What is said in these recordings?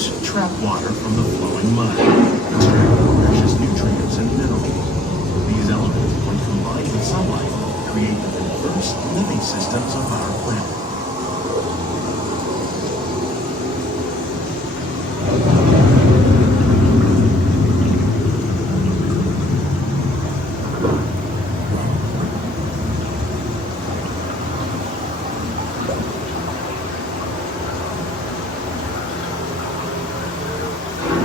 roots trap water from the flowing mud, extracting precious nutrients and minerals. These elements, when combined with sunlight, create the diverse living systems of our planet.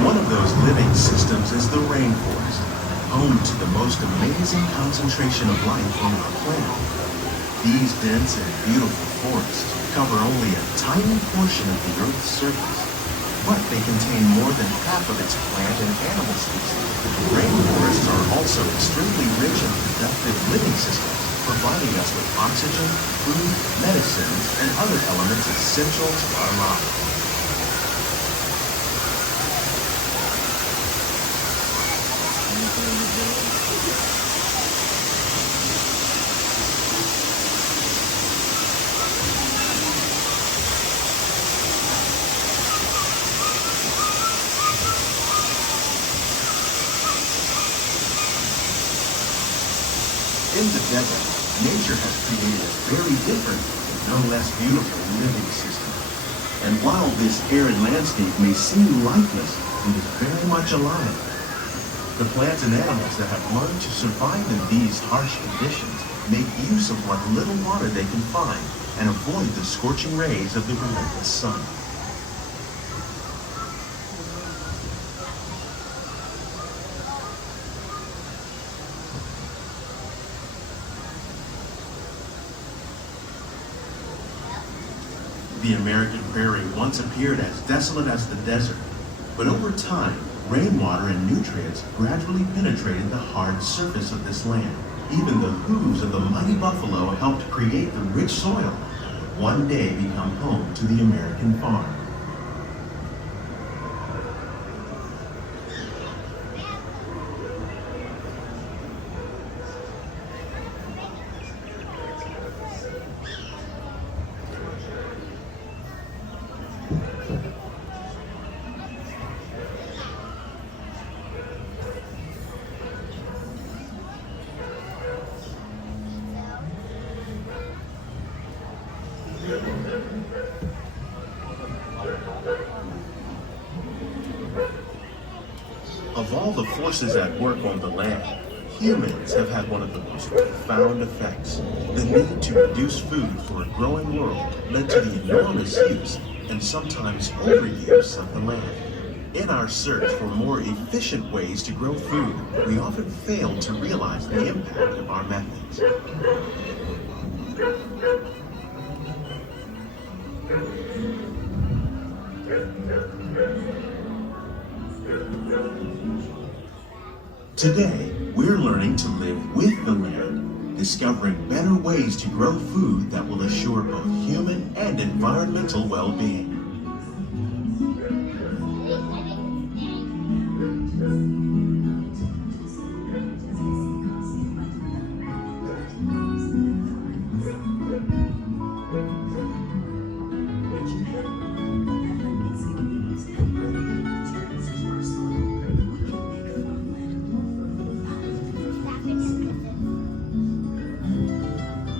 One of those living systems is the rainforest, home to the most amazing concentration of life on our planet. These dense and beautiful forests cover only a tiny portion of the Earth's surface, but they contain more than half of its plant and animal species. Rainforests are also extremely rich in productive living systems, providing us with oxygen, food, medicines, and other elements essential to our lives. In the desert, nature has created a very different, no less beautiful living system. And while this arid landscape may seem lifeless, it is very much alive. The plants and animals that have learned to survive in these harsh conditions make use of what little water they can find and avoid the scorching rays of the relentless sun. The American prairie once appeared as desolate as the desert, but over time, rainwater and nutrients gradually penetrated the hard surface of this land. Even the hooves of the mighty buffalo helped create the rich soil that one day become home to the American farm. Of all the forces at work on the land, humans have had one of the most profound effects. The need to produce food for a growing world led to the enormous use and sometimes overuse of the land. In our search for more efficient ways to grow food, we often fail to realize the impact of our methods. Today, we're learning to live with the land, discovering better ways to grow food that will assure both human and environmental well-being.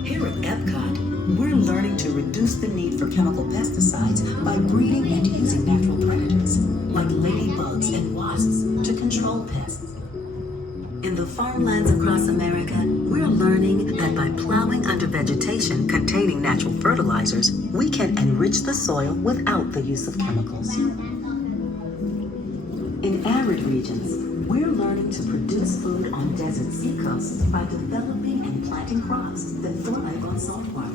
Here at EPCOT, we're learning to reduce the need for chemical pesticides by breeding and using natural predators, like ladybugs and wasps, to control pests. In the farmlands across America, we're learning that by plowing under vegetation containing natural fertilizers, we can enrich the soil without the use of chemicals. In arid regions, we're learning to produce food on desert seacoasts by developing and planting crops that thrive on salt water.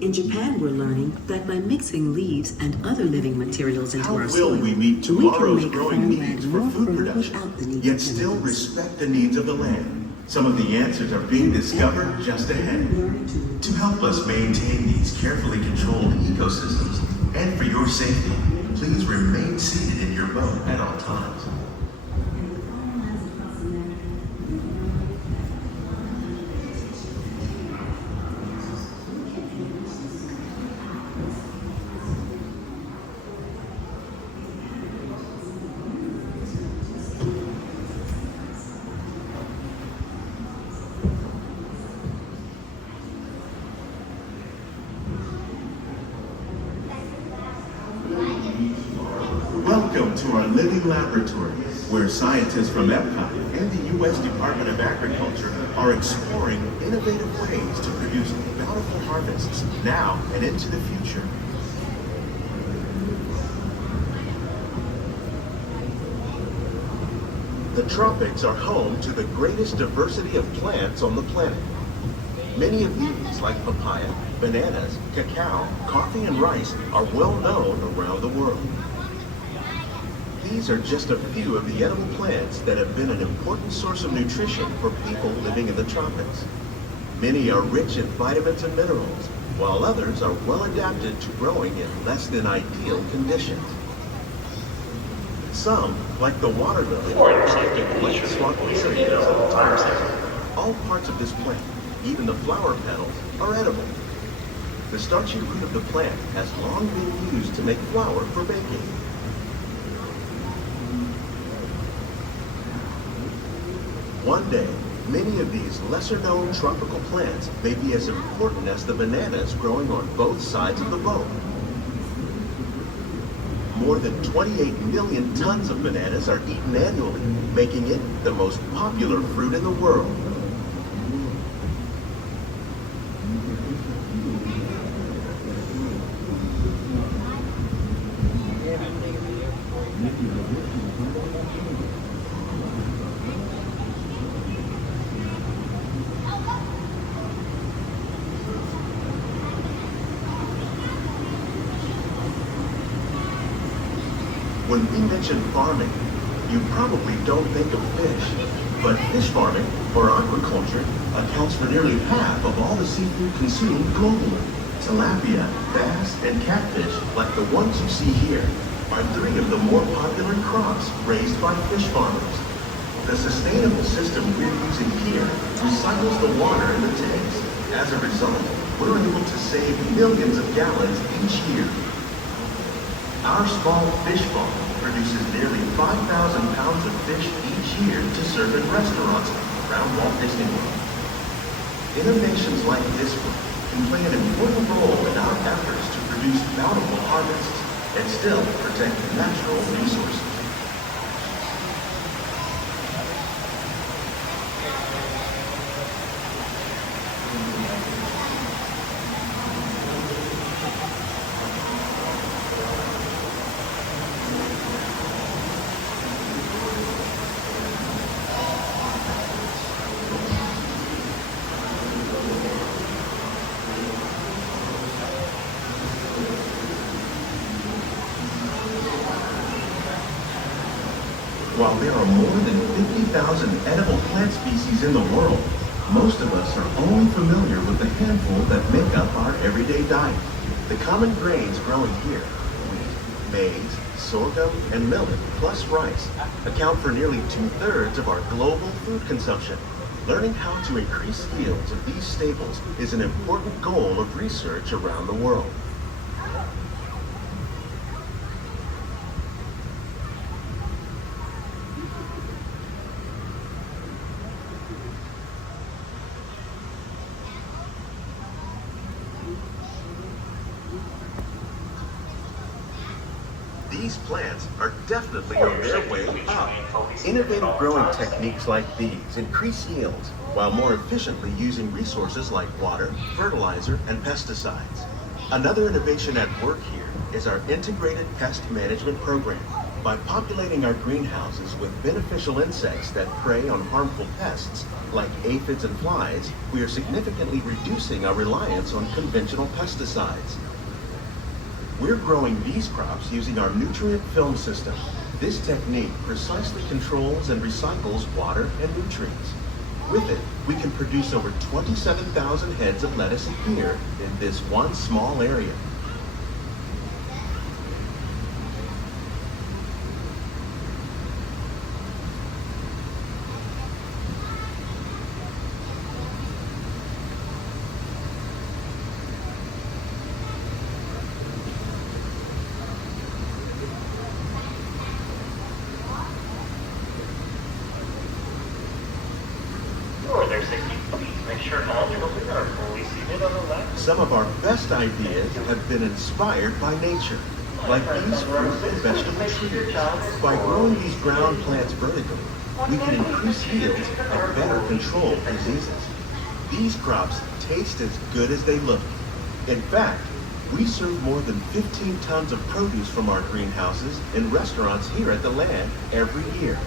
In Japan, we're learning that by mixing leaves and other living materials into our soil, we meet tomorrow's growing needs for more food fruit production, without the need yet of still chemicals. respect the needs of the land? Some of the answers are being discovered just ahead. To help us maintain these carefully controlled ecosystems, and for your safety, please remain seated in your boat at all times. Welcome to our living laboratory, where scientists from EPCOT and the U.S. Department of Agriculture are exploring innovative ways to produce bountiful harvests now and into the future. The tropics are home to the greatest diversity of plants on the planet. Many of these, like papaya, bananas, cacao, coffee, and rice, are well known around the world. These are just a few of the edible plants that have been an important source of nutrition for people living in the tropics. Many are rich in vitamins and minerals, while others are well adapted to growing in less than ideal conditions. Some, like the water lily, are found in wet, swampy areas of the topsoil. All parts of this plant, even the flower petals, are edible. The starchy root of the plant has long been used to make flour for baking. One day, many of these lesser-known tropical plants may be as important as the bananas growing on both sides of the boat. More than 28 million tons of bananas are eaten annually, making it the most popular fruit in the world. When we mention farming, you probably don't think of fish, but fish farming, or aquaculture, accounts for nearly half of all the seafood consumed globally. Tilapia, bass, and catfish, like the ones you see here, are three of the more popular crops raised by fish farmers. The sustainable system we're using here recycles the water in the tanks. As a result, we're able to save millions of gallons each year. Our small fish farm produces nearly 5,000 pounds of fish each year to serve in restaurants around Walt Disney World. Innovations like this one can play an important role in our efforts to produce bountiful harvests and still protect natural resources. While there are more than 50,000 edible plant species in the world, most of us are only familiar with the handful that make up our everyday diet. The common grains growing here, wheat, maize, sorghum, and millet, plus rice, account for nearly 2/3 of our global food consumption. Learning how to increase yields of these staples is an important goal of research around the world. These plants are definitely on their way up. Innovative growing techniques like these increase yields while more efficiently using resources like water, fertilizer, and pesticides. Another innovation at work here is our integrated pest management program. By populating our greenhouses with beneficial insects that prey on harmful pests like aphids and flies, we are significantly reducing our reliance on conventional pesticides. We're growing these crops using our nutrient film system. This technique precisely controls and recycles water and nutrients. With it, we can produce over 27,000 heads of lettuce a year in this one small area. Some of our best ideas have been inspired by nature. like these fruit and vegetable trees. By growing these ground plants vertically, we can increase yields and better control diseases. These crops taste as good as they look. In fact, we serve more than 15 tons of produce from our greenhouses in restaurants here at the land every year.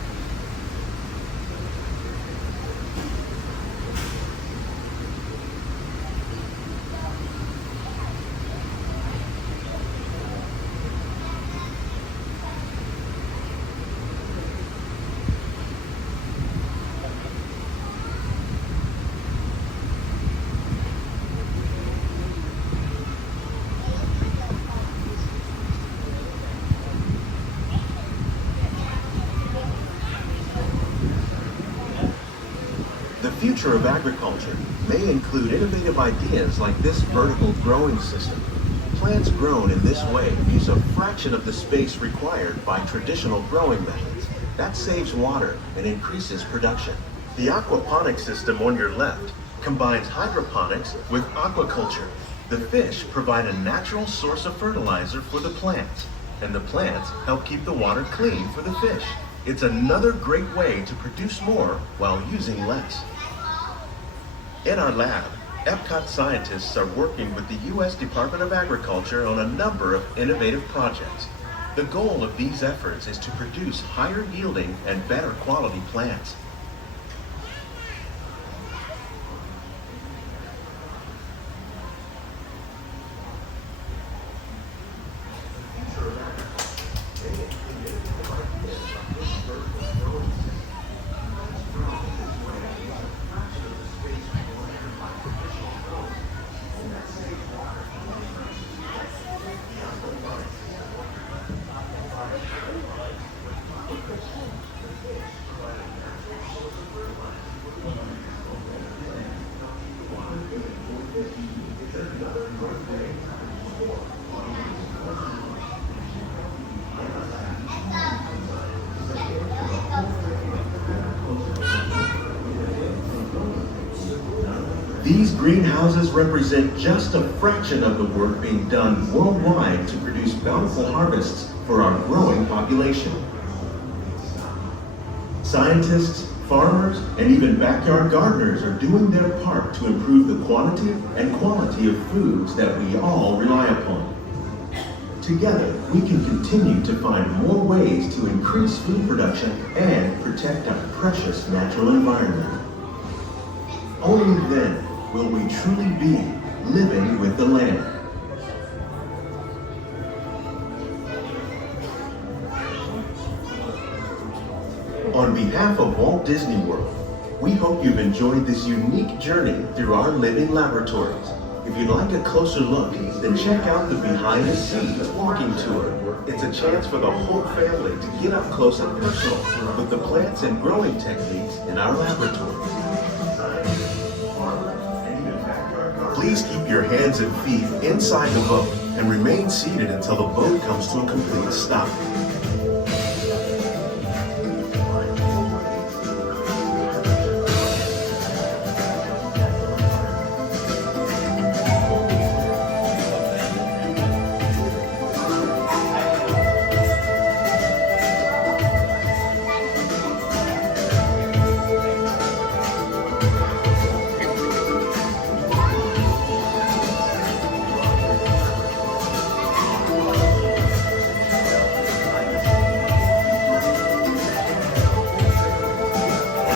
The future of agriculture may include innovative ideas like this vertical growing system. Plants grown in this way use a fraction of the space required by traditional growing methods. That saves water and increases production. The aquaponics system on your left combines hydroponics with aquaculture. The fish provide a natural source of fertilizer for the plants, and the plants help keep the water clean for the fish. It's another great way to produce more while using less. In our lab, EPCOT scientists are working with the U.S. Department of Agriculture on a number of innovative projects. The goal of these efforts is to produce higher yielding and better quality plants. These greenhouses represent just a fraction of the work being done worldwide to produce bountiful harvests for our growing population. Scientists, farmers, and even backyard gardeners are doing their part to improve the quantity and quality of foods that we all rely upon. Together, we can continue to find more ways to increase food production and protect our precious natural environment. Only then will we truly be living with the land. On behalf of Walt Disney World, we hope you've enjoyed this unique journey through our living laboratories. If you'd like a closer look, then check out the behind the scenes walking tour. It's a chance for the whole family to get up close and personal with the plants and growing techniques in our laboratories. Please keep your hands and feet inside the boat and remain seated until the boat comes to a complete stop.